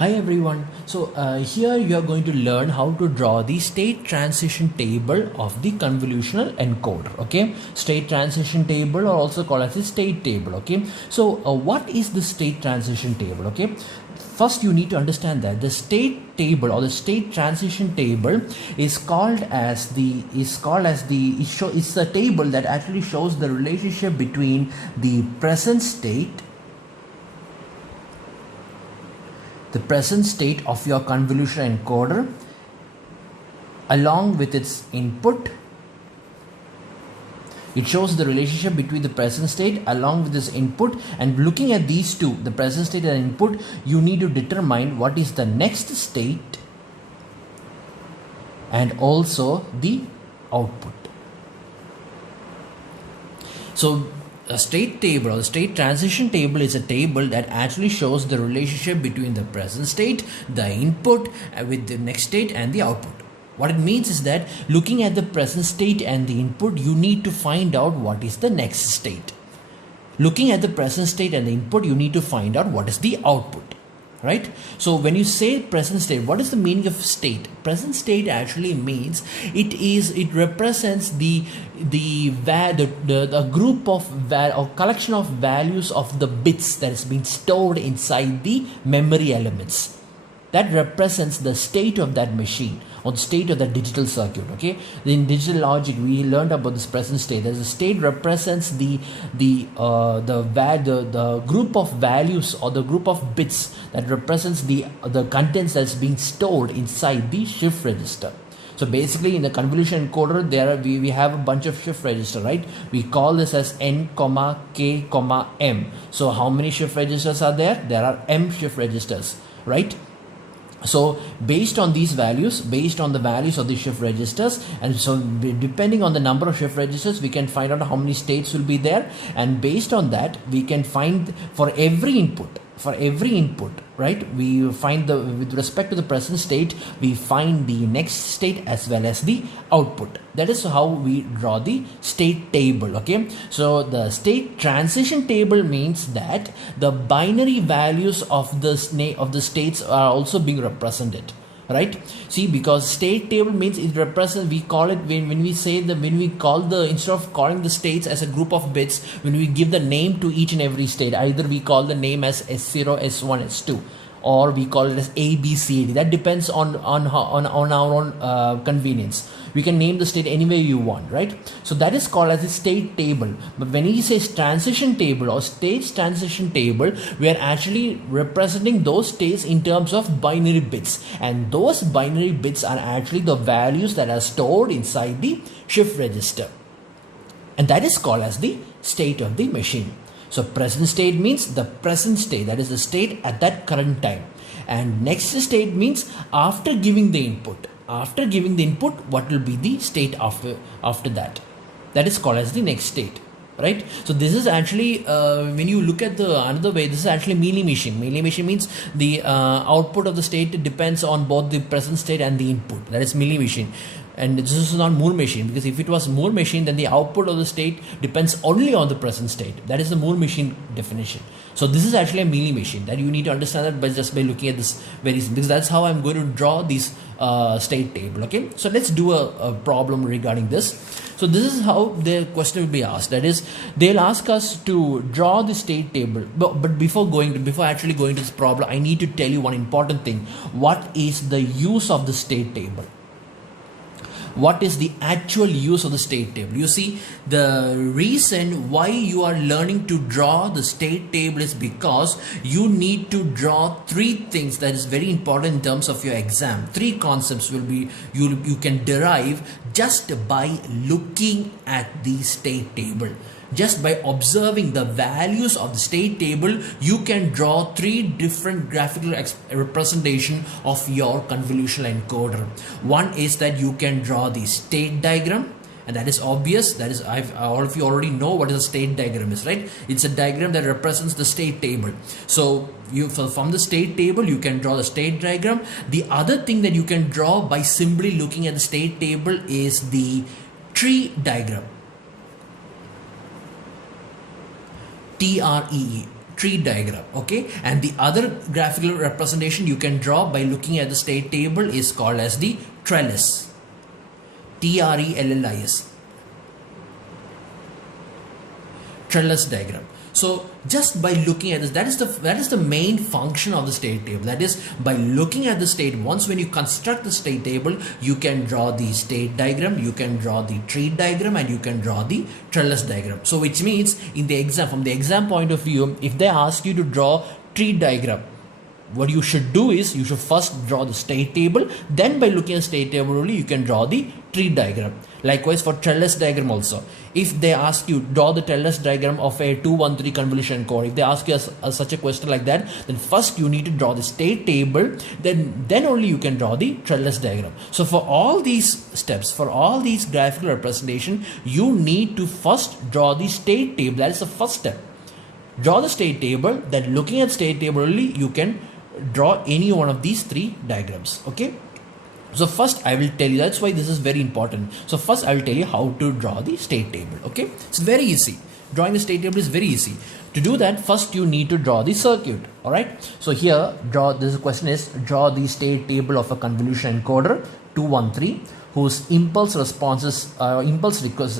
Hi everyone. Here you are going to learn how to draw the state transition table of the convolutional encoder. Okay, state transition table, or also called as the state table. Okay, what is the state transition table? Okay, first you need to understand that the state table or the state transition table is called as the it's a table that actually shows the relationship between the present state of your convolutional encoder along with its input. It shows the relationship between the present state along with its input, and looking at these two, the present state and input, you need to determine what is the next state and also the output. So a state table or the state transition table is a table that actually shows the relationship between the present state, the input with the next state, and the output. What it means is that looking at the present state and the input, you need to find out what is the next state. Looking at the present state and the input, you need to find out what is the output. Right? So when you say present state, what is the meaning of state? Present state actually means it represents the group of or collection of values of the bits that is being stored inside the memory elements. That represents the state of that machine or the state of the digital circuit. Okay, in digital logic we learned about this present state. As a state represents the group of values or the group of bits that represents the contents that's being stored inside the shift register. So basically in the convolution encoder we have a bunch of shift register, right? We call this as N, K, M. So how many shift registers are there? There are M shift registers, right? So based on these values, based on the values of the shift registers, and so depending on the number of shift registers, we can find out how many states will be there, and based on that we can find for every input, right, we find with respect to the present state, we find the next state as well as the output. That is how we draw the state table. Okay, so the state transition table means that the binary values of the states are also being represented. Right? See, because state table means it represents, we call it when we call instead of calling the states as a group of bits, when we give the name to each and every state, either we call the name as S0, S1, S2, or we call it as A, B, C, D. That depends on our own convenience. We can name the state any way you want, right? So that is called as a state table. But when he says transition table or states transition table, we are actually representing those states in terms of binary bits, and those binary bits are actually the values that are stored inside the shift register, and that is called as the state of the machine. So present state means the present state, that is the state at that current time, and next state means after giving the input. After giving the input, what will be the state after that? That is called as the next state, right? So this is actually when you look at the another way, this is actually Mealy machine. Mealy machine means the output of the state depends on both the present state and the input. That is Mealy machine. And this is not Moore machine, because if it was Moore machine, then the output of the state depends only on the present state. That is the Moore machine definition. So this is actually a Mealy machine, that you need to understand that by looking at this because that's how I'm going to draw this state table. Okay, so let's do a problem regarding this. So this is how the question will be asked. That is, they'll ask us to draw the state table. But before actually going to this problem, I need to tell you one important thing. What is the use of the state table? What is the actual use of the state table? You see, the reason why you are learning to draw the state table is because you need to draw three things that is very important in terms of your exam. Three concepts will be you can derive just by looking at the state table. Just by observing the values of the state table, you can draw three different graphical representation of your convolutional encoder. One is that you can draw the state diagram, and that is obvious. That is, all of you already know what is a state diagram is, right? It's a diagram that represents the state table. So from the state table, you can draw the state diagram. The other thing that you can draw by simply looking at the state table is the tree diagram. TREE, tree diagram, okay? And the other graphical representation you can draw by looking at the state table is called as the trellis. Trellis. Trellis diagram. So just by looking at this, that is the main function of the state table. That is, by looking at the state, once when you construct the state table, you can draw the state diagram, you can draw the tree diagram, and you can draw the trellis diagram. So which means in the exam, from the exam point of view, if they ask you to draw tree diagram, what you should do is you should first draw the state table, then by looking at state table only you can draw the tree diagram. Likewise for trellis diagram also, if they ask you draw the trellis diagram of a 213 convolution core, if they ask you such a question like that, then first you need to draw the state table, then only you can draw the trellis diagram. So for all these steps, for all these graphical representation, you need to first draw the state table. That is the first step. Draw the state table, then looking at state table only you can draw any one of these three diagrams, okay? So first I will tell you, that's why this is very important. So first I will tell you how to draw the state table, okay? It's very easy. Drawing the state table is very easy. To do that, first you need to draw the circuit, all right? So here, this question is, draw the state table of a convolution encoder 213 whose impulse responses,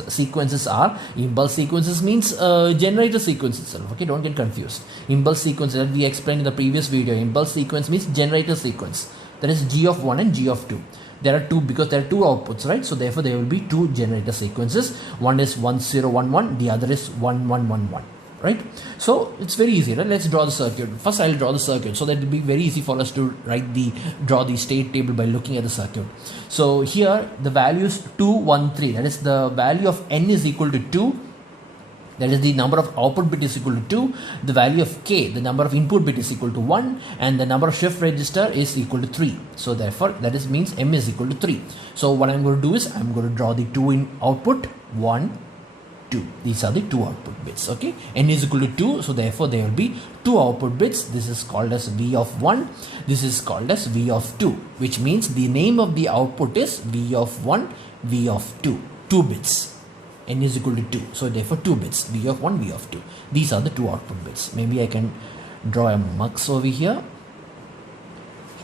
sequences are, impulse sequences means generator sequence itself, okay? Don't get confused. Impulse sequence, that we explained in the previous video, impulse sequence means generator sequence. That is G of 1 and G of 2. There are two, because there are two outputs, right? So therefore there will be two generator sequences. One is 1011, the other is 1111. Right? So it's very easy, right? Let's draw the circuit. First I'll draw the circuit, so that it will be very easy for us to draw the state table by looking at the circuit. So here the value is 213, that is the value of n is equal to 2, that is the number of output bit is equal to 2, the value of k, the number of input bit is equal to 1, and the number of shift register is equal to 3. So therefore that is means m is equal to 3. So what I'm going to do is I'm going to draw the 2 in output, 1, 2. These are the two output bits, okay? N is equal to 2, so therefore there will be two output bits. This is called as V of 1, this is called as V of 2, which means the name of the output is V of 1, V of 2, 2 bits. N is equal to 2, so therefore 2 bits, V of 1, V of 2. These are the two output bits. Maybe I can draw a mux over here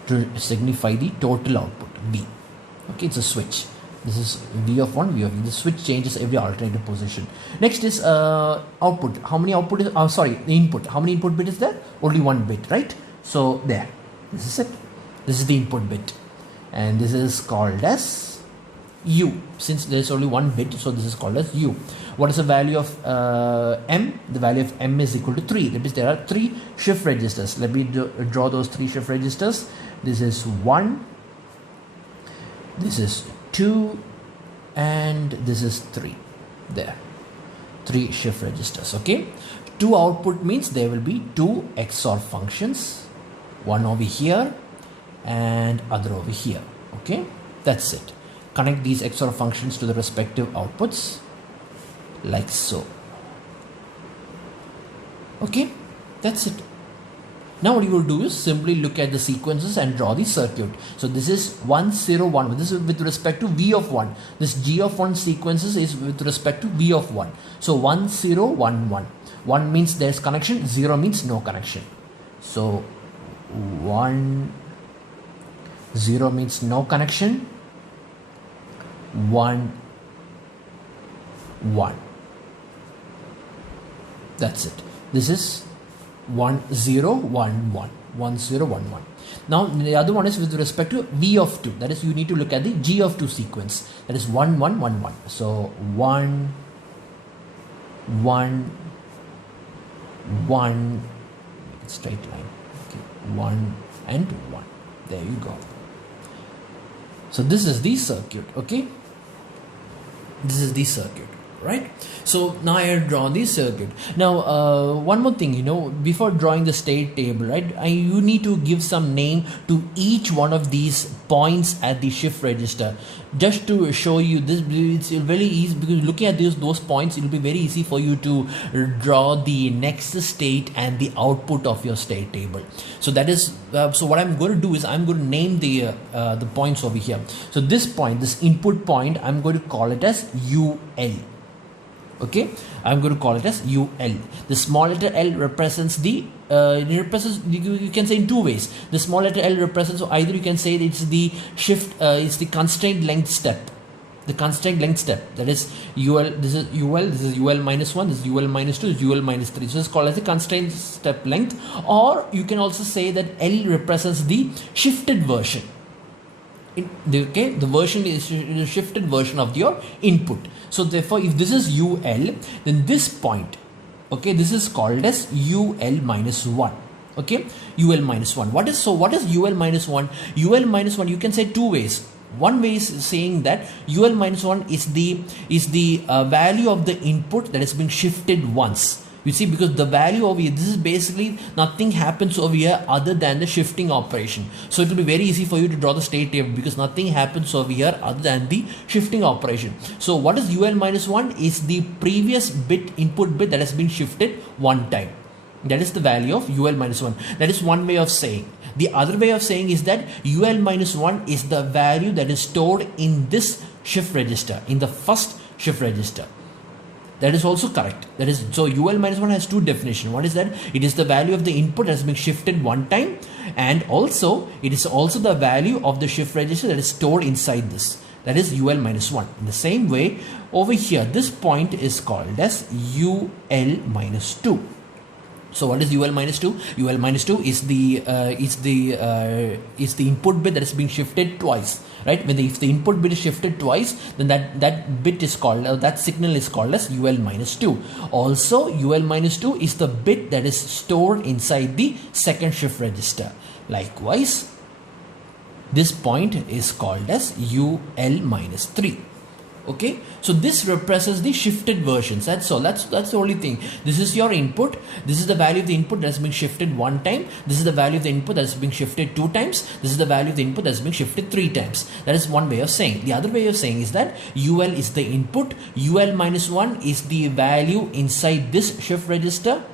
to signify the total output, V. Okay, it's a switch. This is V of 1, V of 2. The switch changes every alternative position. Next is output. How many output is, input. How many input bit is there? Only one bit, right? So there, this is it. This is the input bit. And this is called as U. Since there is only one bit, so this is called as U. What is the value of M? The value of M is equal to 3. That means there are 3 shift registers. Let me draw those 3 shift registers. This is 1. This is 2, and this is 3. There, 3 shift registers, okay? 2 output means there will be 2 XOR functions, one over here and other over here, okay? That's it. Connect these XOR functions to the respective outputs like so. Okay, that's it. Now what you will do is simply look at the sequences and draw the circuit. So this is 101. This is with respect to V of 1. This G of 1 sequences is with respect to V of 1. So 1011. 1 means there is connection, 0 means no connection. So 1, 0 means no connection, 1, 1. That's it. This is 1011. 1011. Now the other one is with respect to V of 2. That is, you need to look at the G of 2 sequence. That is 1111. So 1, 1, 1, straight line. Okay, 1 and 1. There you go. So this is the circuit. Okay, this is the circuit. Right? So now I have drawn the circuit. Now one more thing, before drawing the state table, right, you need to give some name to each one of these points at the shift register. Just to show you this, it's very easy, because looking at those points, it will be very easy for you to draw the next state and the output of your state table. So that is, so what I'm going to do is I'm going to name the points over here. So this point, this input point, I'm going to call it as UL. Okay, I'm going to call it as UL. The small letter L represents the you can say in two ways. The small letter L represents, so either you can say it's the shift, it's the constraint length step. The constraint length step, that is UL, this is UL, this is UL minus 1, this is UL minus 2, this is UL minus 3. So it's called as the constraint step length. Or you can also say that L represents the shifted version. The version is the shifted version of your input. So therefore, if this is UL, then this point, okay, this is called as UL minus 1. Okay, UL minus 1. What is UL minus 1? UL minus 1, you can say two ways. One way is saying that UL minus 1 is the value of the input that has been shifted once. You see, because the value over here, this is basically nothing happens over here other than the shifting operation. So it will be very easy for you to draw the state table because nothing happens over here other than the shifting operation. So what is UL minus 1? Is the previous bit, input bit, that has been shifted one time. That is the value of UL minus 1. That is one way of saying. The other way of saying is that UL minus 1 is the value that is stored in this shift register, in the first shift register. That is also correct. That is, so UL minus 1 has two definitions. One is that it is the value of the input that has been shifted one time, and also it is also the value of the shift register that is stored inside this. That is UL minus 1. In the same way, over here, this point is called as UL minus 2. So what is UL minus 2? UL minus 2 is the input bit that is being shifted twice, right? If the input bit is shifted twice, then that bit is called, that signal is called as UL minus 2. Also, UL minus 2 is the bit that is stored inside the second shift register. Likewise, this point is called as UL minus 3. Okay, so this represents the shifted versions. That's all. That's the only thing. This is your input. This is the value of the input that has been shifted one time. This is the value of the input that has been shifted two times. This is the value of the input that has been shifted three times. That is one way of saying. The other way of saying is that UL is the input. UL minus 1 is the value inside this shift register.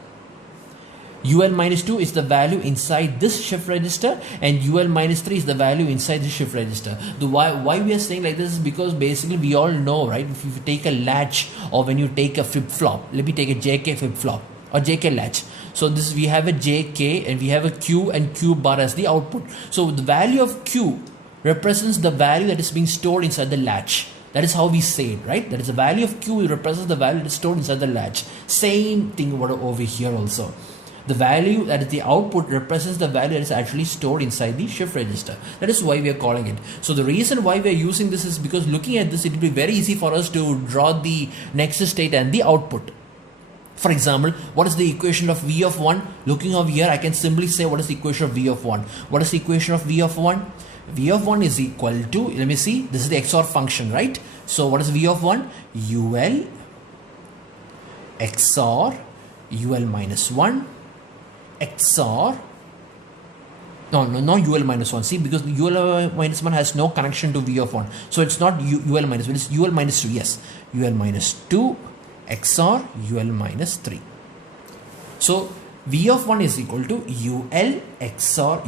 UL minus 2 is the value inside this shift register, and UL minus 3 is the value inside this shift register. The why we are saying like this is because basically we all know, right? If you take a latch or when you take a flip-flop, let me take a JK flip-flop or JK latch. So this, we have a JK and we have a Q and Q bar as the output. So the value of Q represents the value that is being stored inside the latch. That is how we say it, right? That is the value of Q represents the value that is stored inside the latch. Same thing over here also. The value that is the output represents the value that is actually stored inside the shift register. That is why we are calling it. So the reason why we are using this is because looking at this, it will be very easy for us to draw the next state and the output. For example, what is the equation of V of 1? Looking over here, I can simply say what is the equation of V of 1. What is the equation of V of 1? V of 1 is equal to, let me see, this is the XOR function, right? So what is V of 1? UL XOR UL minus 1 XOR, no UL minus 1. See, because UL minus 1 has no connection to V of 1. So it's not UL minus 1, it's UL minus 2. Yes, UL minus 2 XOR UL minus 3. So V of 1 is equal to UL XOR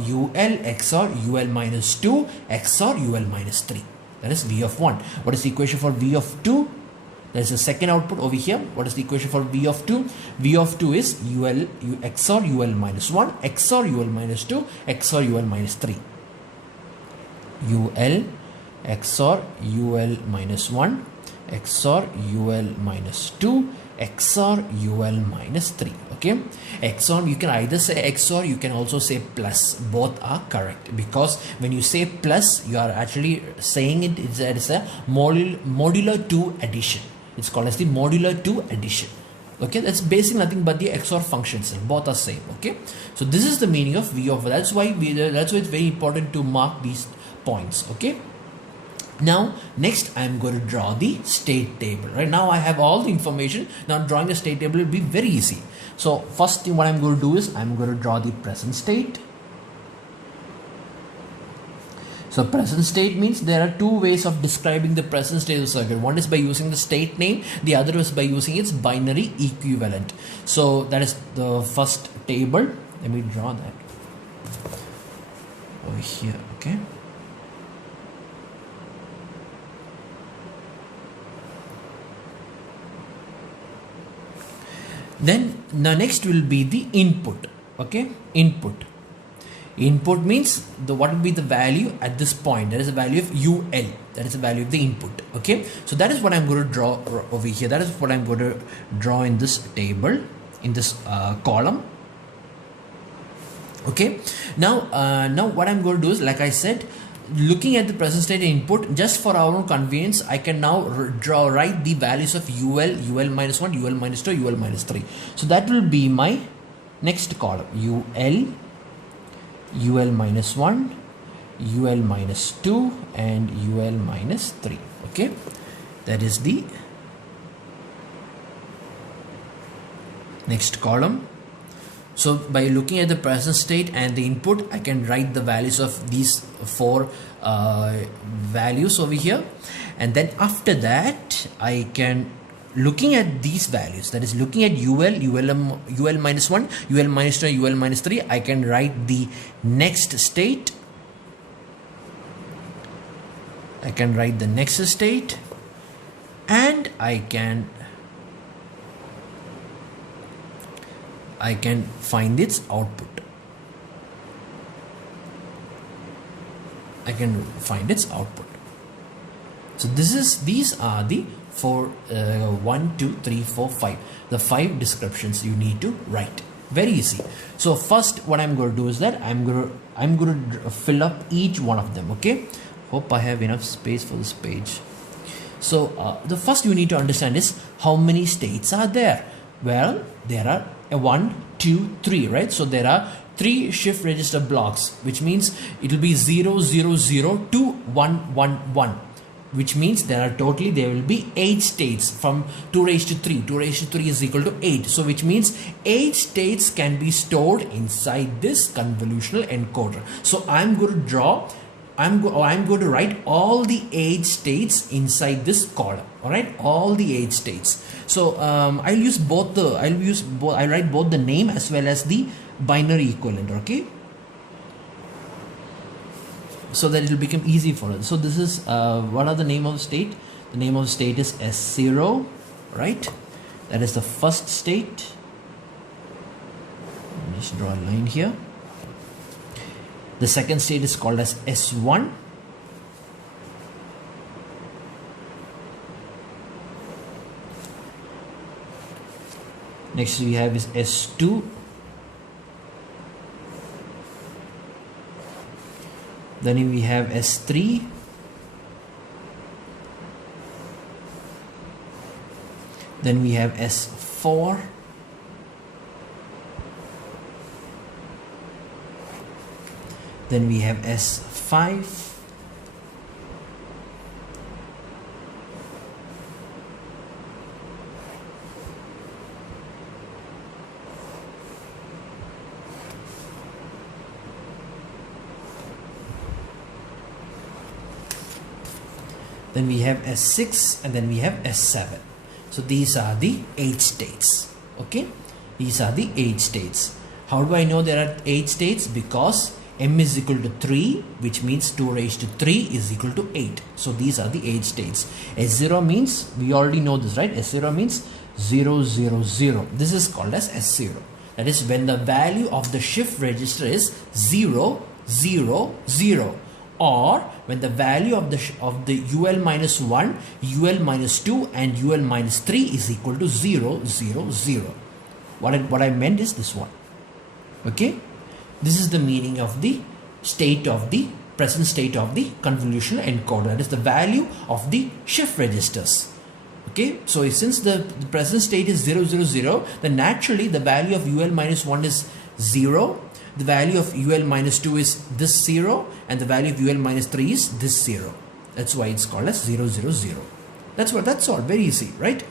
UL minus 2 XOR UL minus 3. That is V of 1. What is the equation for V of 2? There is a second output over here. What is the equation for V of 2? V of 2 is UL XOR UL minus 1 XOR UL minus 2 XOR UL minus 3. UL XOR UL minus 1 XOR UL minus 2 XOR UL minus 3. Okay, XOR, you can either say XOR, you can also say plus. Both are correct, because when you say plus, you are actually saying it is a modular 2 addition. It's called as the modular 2 addition. Okay, that's basically nothing but the XOR functions. Both are same. Okay, so this is the meaning of V of. That's why it's very important to mark these points. Okay. Now next I am going to draw the state table. Right now I have all the information. Now drawing the state table will be very easy. So first thing what I'm going to do is I'm going to draw the present state. So present state means there are two ways of describing the present state of the circuit. One is by using the state name, the other is by using its binary equivalent. So that is the first table. Let me draw that over here. Okay. Then the next will be the input. Okay, input means what will be the value at this point. That is the value of ul, that is the value of the input. Okay, so that is what I'm going to draw over here. That is what I'm going to draw in this table, in this column. Okay, now what I'm going to do is, like I said, looking at the present state input, just for our own convenience, I can now write the values of ul minus 1, ul minus 2, ul minus 3. So that will be my next column, ul minus 1, ul minus 2 and ul minus 3. Okay, that is the next column. So by looking at the present state and the input, I can write the values of these 4 values over here, and then after that I can, looking at these values, that is looking at ul minus 1, ul minus 2, ul minus 3, I can write the next state. I can write the next state, and I can find its output. I can find its output. So these are the 1, 2, 3, 4, 5. The 5 descriptions you need to write. Very easy. So first, what I'm going to do is that I'm going to fill up each one of them. Okay. Hope I have enough space for this page. So the first you need to understand is how many states are there. Well, there are 1, 2, 3, right? So there are 3 shift register blocks, which means it will be 0, 0, 0 to 1, 1, 1, which means there will be 8 states from 2 raised to 3. 2 raised to 3 is equal to 8. So which means 8 states can be stored inside this convolutional encoder. So I'm going to write all the 8 states inside this column. All right, all the 8 states. So I'll write both the name as well as the binary equivalent. Okay, so that it will become easy for us. So this is what are the name of state? The name of state is S0, right? That is the first state. Let's draw a line here. The second state is called as S1. Next we have is S2. Then we have S3. Then we have S4. Then we have S5. Then we have S6 and then we have S7. So these are the 8 states. Okay, these are the 8 states. How do I know there are 8 states? Because m is equal to 3, which means 2 raised to 3 is equal to 8. So these are the 8 states. S0 means, we already know this, right? S0 means 0, 0, 0. This is called as S0. That is when the value of the shift register is 0, 0, 0. Or when the value of the ul minus 1, ul minus 2 and ul minus 3 is equal to 0, 0, 0. What I meant is this one. Okay, this is the meaning of the state of the present state of the convolutional encoder. That is the value of the shift registers. Okay, so since the present state is 0, 0, 0, then naturally the value of ul minus 1 is 0. The value of ul minus 2 is this 0 and the value of ul minus 3 is this 0. That's why it's called as 0, 0, 0. That's all. Very easy, right?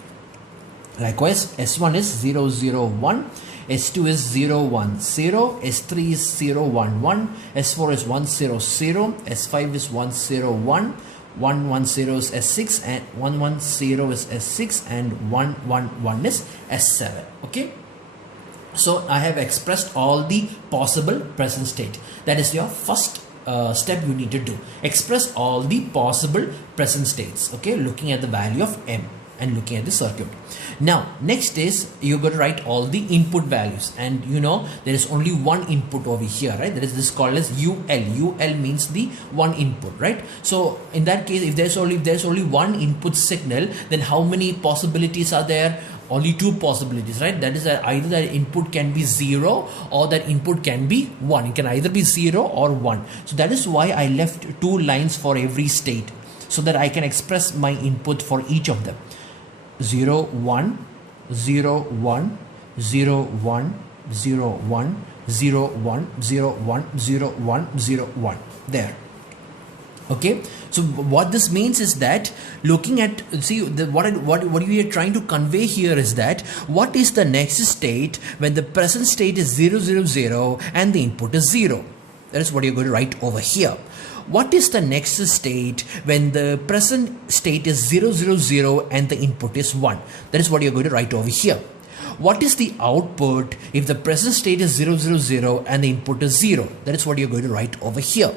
Likewise, S1 is 0, 0, 1. S2 is 0, 1, 0. S3 is 0, 1, 1. S4 is 1, 0, 0. S5 is 1, 0, 1. 1, 1, 0 is S6 and 1, 1, 0 is S6 and 1, 1, 1 is S7. Okay. So I have expressed all the possible present state. That is your first step you need to do. Express all the possible present states. Okay, looking at the value of m. and looking at the circuit. Now next is you're going to write all the input values, and you know there is only one input over here, right? That is this called as UL means the one input, right? So in that case, if there's only one input signal, then how many possibilities are there? Only two possibilities, right? That is that either that input can be 0 or that input can be 1. It can either be 0 or 1. So that is why I left 2 lines for every state, so that I can express my input for each of them. 0 1 0 1 0 1 0 1 0 1 0 1 0 1 0 1 there. Okay, so what this means is that looking at, see, what we are trying to convey here is that what is the next state when the present state is 0 0 0 and the input is 0. That is what you're going to write over here. What is the next state when the present state is 0 0 0 and the input is 1? That is what you're going to write over here. What is the output if the present state is 0 0 0 and the input is 0? That is what you're going to write over here.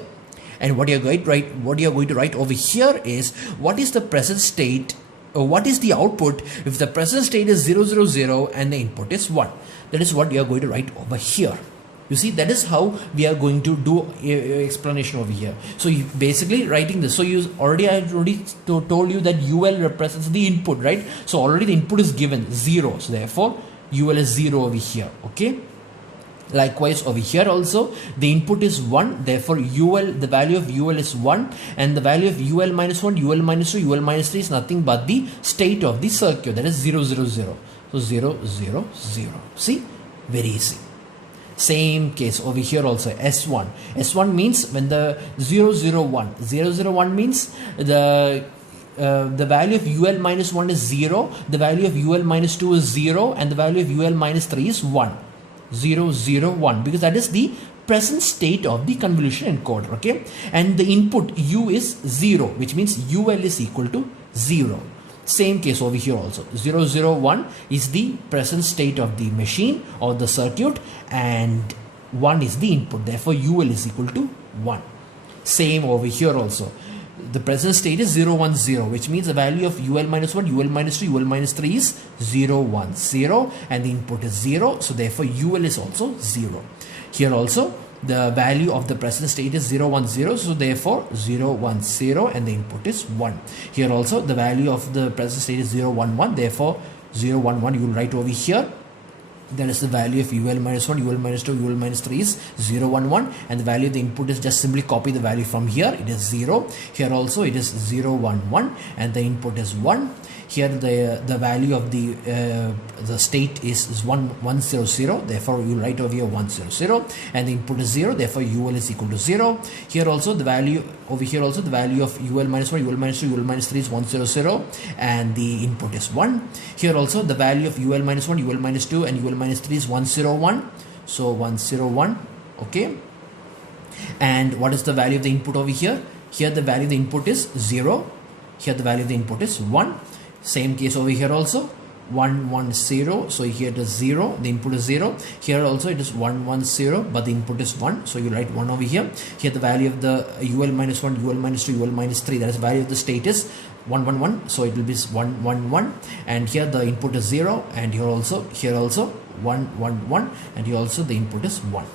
And what you're going to write over here is what is the present state, or what is the output if the present state is 0 0 0 and the input is 1. That is what you're going to write over here. You see, that is how we are going to do explanation over here. So you basically writing this. So I already told you that UL represents the input, right? So already the input is given 0. So therefore UL is 0 over here. Okay. Likewise over here also the input is 1, therefore UL, the value of UL is 1, and the value of UL minus 1, UL minus 2, UL minus 3 is nothing but the state of the circuit, that is 0 0 0. So 0 0 0. See, very easy. Same case over here also, S1. S1 means when the 0 0 1, 0 0 1 means the value of UL minus 1 is 0, the value of UL minus 2 is 0, and the value of UL minus 3 is 1. 0 0 1, because that is the present state of the convolution encoder. Okay, and the input U is 0, which means UL is equal to 0. Same case over here also, 0 0 1 is the present state of the machine or the circuit, and 1 is the input, therefore UL is equal to 1. Same over here also, the present state is 0 1 0, which means the value of UL minus 1, UL minus 2, UL minus 3 is 0 1 0, and the input is 0, so therefore UL is also 0. Here also the value of the present state is 0 1 0, so therefore 0 1 0, and the input is 1. Here also the value of the present state is 0 1 1, therefore 0 1 1 you will write over here. That is the value of UL minus 1, UL minus 2, UL minus 3 is 0 1 1, and the value of the input is just simply copy the value from here, it is 0. Here also it is 0 1 1, and the input is 1. Here the value of the state is 1 1 0 0, therefore you write over here 1 0 0, and the input is 0, therefore UL is equal to 0. Here also the value over here also the value of UL minus 1, UL minus 2, UL minus 3 is 1 0 0, and the input is 1. Here also the value of UL minus 1, UL minus 2, and UL minus 3 is 1 0 1, so 1 0 1. Okay, and what is the value of the input over here? Here the value of the input is 0, here the value of the input is 1. Same case over here also, 1 1 0, so here it is 0, the input is 0. Here also it is 1 1 0, but the input is 1, so you write 1 over here. Here the value of the UL minus 1, UL minus 2, UL minus 3, that is value of the state is 1 1 1, so it will be 1 1 1, and here the input is 0, and here also 1 1 1, and here also the input is 1.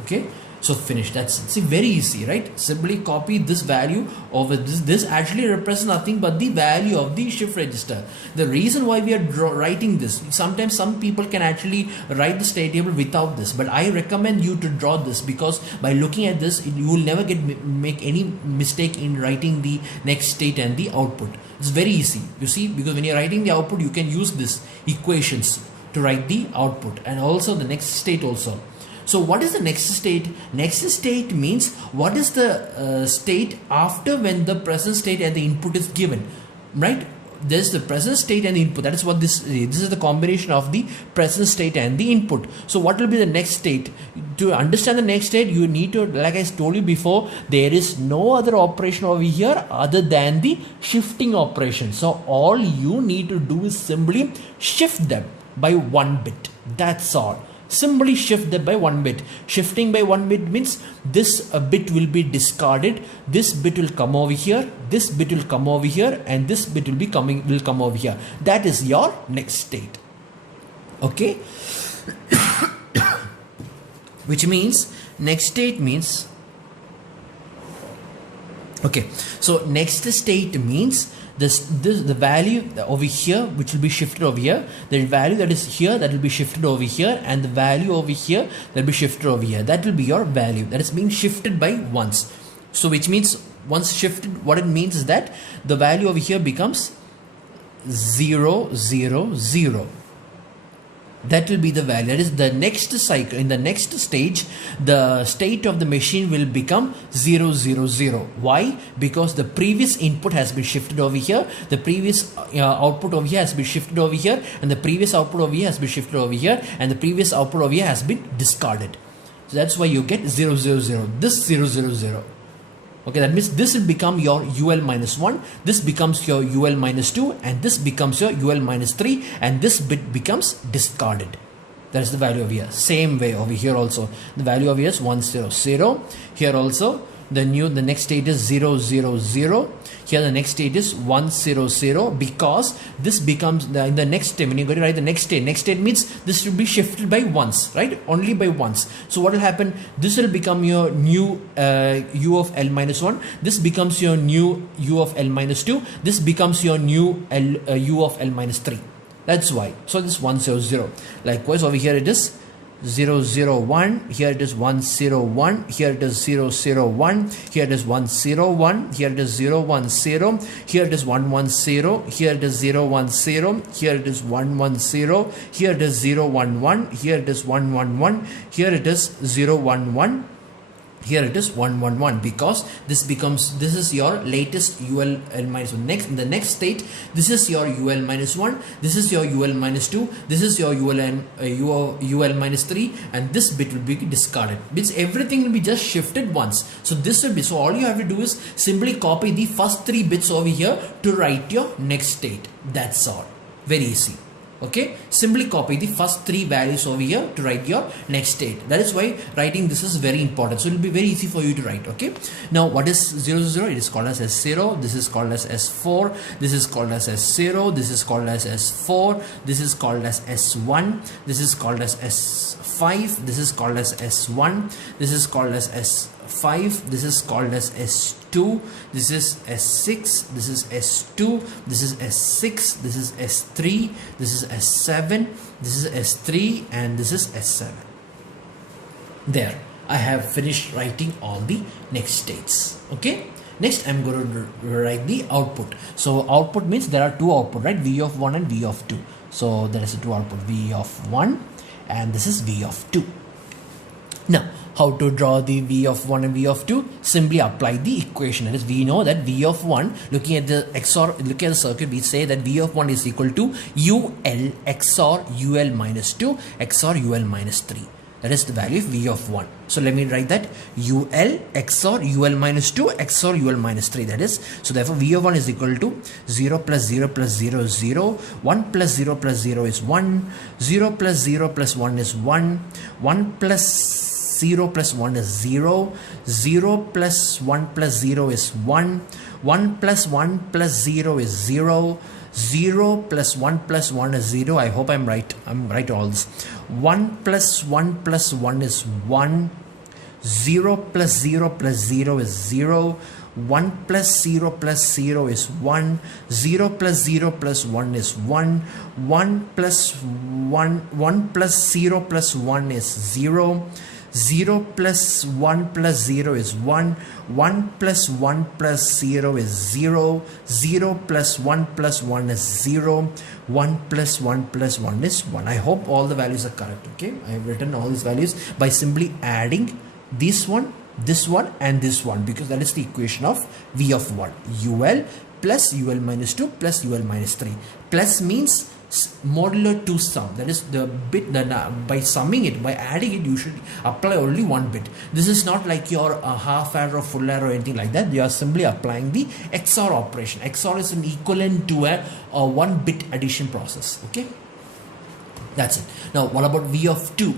Okay, so finish. That's, see, very easy, right? Simply copy this value over this. This actually represents nothing but the value of the shift register. The reason why we are writing this, sometimes some people can actually write the state table without this, but I recommend you to draw this, because by looking at this you will never make any mistake in writing the next state and the output. It's very easy, you see, because when you're writing the output you can use this equations to write the output, and also the next state also. So what is the next state? Next state means what is the state after when the present state and the input is given, right? There's the present state and the input. That is what this is the combination of the present state and the input. So what will be the next state? To understand the next state, you need to, like I told you before, there is no other operation over here other than the shifting operation. So all you need to do is simply shift them by 1 bit. That's all. simply shift that by 1 bit. Shifting by 1 bit means this bit will be discarded, this bit will come over here, this bit will come over here, and this bit will come over here. That is your next state. Okay. Which means next state means, okay, so next state means the value over here which will be shifted over here, the value that is here that will be shifted over here, and the value over here that will be shifted over here. That will be your value that is being shifted by once. So which means once shifted, what it means is that the value over here becomes 0, 0, 0. That will be the value. That is the next cycle. In the next stage, the state of the machine will become 0, 0, 0. Why? Because the previous input has been shifted over here, the previous output over here has been shifted over here, and the previous output over here has been shifted over here, and the previous output over here has been discarded. So that's why you get 0, 0, 0. This 0, 0, 0. Okay, that means this will become your UL minus 1, this becomes your UL minus 2, and this becomes your UL minus 3, and this bit becomes discarded. That is the value over here. Same way over here also. The value over here is 1, 0, 0. Here also the next state is 0, 0, 0. Here the next state is 1, 0, 0, because this becomes in the next state. When you go to write the next state means this will be shifted by once, right? Only by once. So what will happen? This will become your new U of L minus 1. This becomes your new U of L minus 2. This becomes your new U of L minus 3. That's why. So this 1, 0, 0. Likewise over here it is 0, 0, 1, here it is 1, 0, 1, here it is 0, 0, 1, here it is 1, 0, 1, here it is 0, 1, 0, here it is 1, 1, 0, here it is 0, 1, 0, here it is 1, 1, 0, here it is 0, 1, 1, here it is 1, 1, 1, here it is 0, 1, 1, here it is 1, 1, 1, because this is your latest UL minus 1. Next, in the next state, this is your UL minus 1, this is your UL minus 2, this is your UL minus 3, and this bit will be discarded. Means everything will be just shifted once. So this will be, so all you have to do is simply copy the first 3 bits over here to write your next state. That's all. Very easy. Okay, simply copy the first 3 values over here to write your next state. That is why writing this is very important. So it will be very easy for you to write. Okay, now what is 0, 0? It is called as S0. This is called as S4. This is called as S0. This is called as S4. This is called as S1. This is called as S5. This is called as S1. This is called as S5. This is called as S2. This is S6. This is S2. This is S6. This is S3. This is S7. This is S3, and this is S7. There, I have finished writing all the next states. Okay. Next, I'm going to write the output. So output means there are 2 output, right? V of 1 and V of 2. So there is a 2 output, V of 1 and this is V of 2. Now, how to draw the V of 1 and V of 2? Simply apply the equation. That is, we know that V of 1, looking at the circuit, we say that V of 1 is equal to UL XOR UL minus 2 XOR UL minus 3. That is the value of V of 1. So let me write that UL XOR UL minus 2 XOR UL minus 3. That is, so therefore V of 1 is equal to 0 plus 0 plus 0 is 0, 1 plus 0 plus 0 is 1, 0 plus 0 plus 1 is 1, 1 plus 0 plus 1 is 0, 0 plus 1 plus 0 is 1, 1 plus 1 plus 0 is 0, 0 plus 1 plus 1 is 0. I hope I'm right all this. 1 plus 1 plus 1 is 1, 0 plus 0 plus 0 is 0, 1 plus 0 plus 0 is 1, 0 plus 0 plus 1 is 1, 1 plus 0 plus 1 is 0, 0 plus 1 plus 0 is 1, 1 plus 1 plus 0 is 0, 0 plus 1 plus 1 is 0, 1 plus 1 plus 1 is 1. I hope all the values are correct. Okay, I have written all these values by simply adding this one and this one, because that is the equation of V of 1. UL plus UL minus 2 plus UL minus 3. Plus means modular to sum, that is the bit that by summing it, by adding it, you should apply only one bit. This is not like your half adder or full adder or anything like that. You are simply applying the XOR operation. XOR is an equivalent to a 1 bit addition process. Okay, that's it. Now what about V of 2?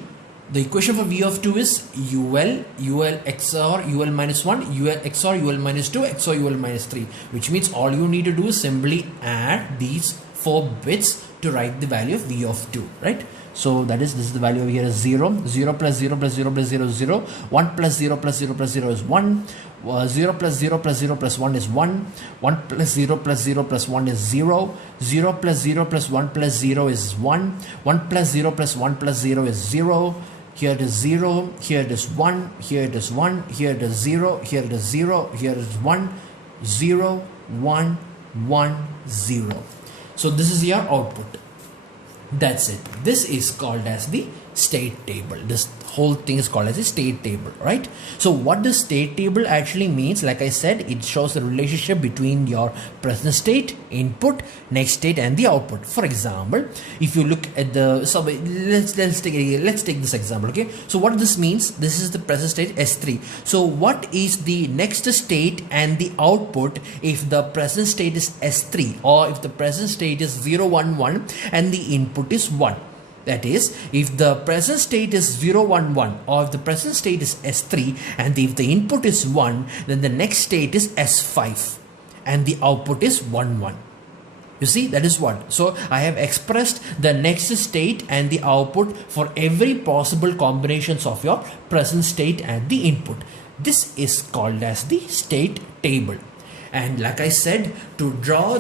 The equation for V of 2 is UL XOR UL minus 1, UL XOR UL minus 2, XOR UL minus 3, which means all you need to do is simply add these 4 bits to write the value of V of 2, right? So that is, this is the value over here is 0, 0 plus 0 plus 0 plus 0 is 0, 1 plus 0 plus 0 plus 0 is 1, 0 plus 0 plus 0 plus 1 is 1, 1 plus 0 plus 0 plus 1 is 0, 0 plus 0 plus 1 plus 0 is 1, 1 plus 0 plus 1 plus 0 is 0, here it is 0, here it is 1, here it is 1, here it is 0, here it is 0, here it is 1, 0, 1, 1, 0. So this is your output. That's it. This is called as the state table. This whole thing is called as a state table, right? So what the state table actually means, like I said, it shows the relationship between your present state, input, next state, and the output. For example, if you look at the, so let's take this example, okay? So what this means, this is the present state S3. So what is the next state and the output if the present state is S3, or if the present state is 0, 1, 1 and the input is 1? That is, if the present state is 0, 1, 1, or if the present state is S3 and if the input is 1, then the next state is S5 and the output is 1, 1. You see, that is what. So I have expressed the next state and the output for every possible combinations of your present state and the input. This is called as the state table. And like I said, to draw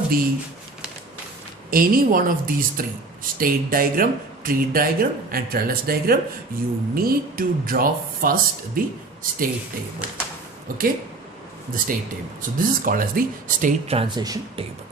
any one of these three, state diagram, tree diagram and trellis diagram, you need to draw first the state table. Okay, the state table. So this is called as the state transition table.